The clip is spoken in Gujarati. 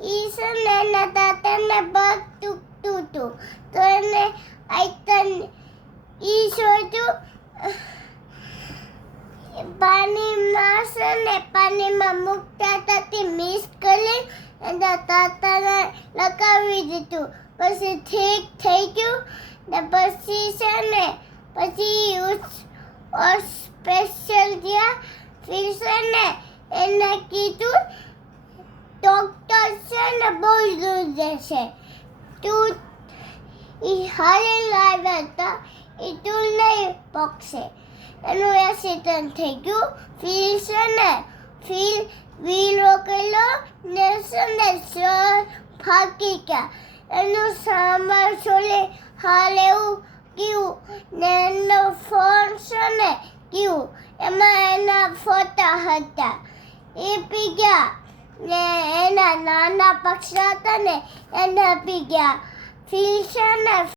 ઈસને એના તાતાને પગ દુખતું હતું તો એને પાણીમાં મૂકતા હતા તે મિક્સ કરી એના તાતાને લગાવી દીધું. પછી ઠીક થઈ ગયું ને પછી સ્પેશિયલ ગયા. ફિર એને કીધું ડોક્ટર છે ને બહુ દૂર જશે તું હાલી લાવ્યા હતા એ તું નહીં પકશે. એનું એક્સિડન્ટ થઈ ગયું. ફિર વ્હીલ રોકેલો ને ફાકી ગયા. એનું સામાન છોલે હાલ એવું ગયું ને એનો ફોન છે ને ગયું એમાં એના ફોટા હતા એ પી ગયા ને એના નાના પક્ષી હતા ને એને પી ગયા. ફિર છે ને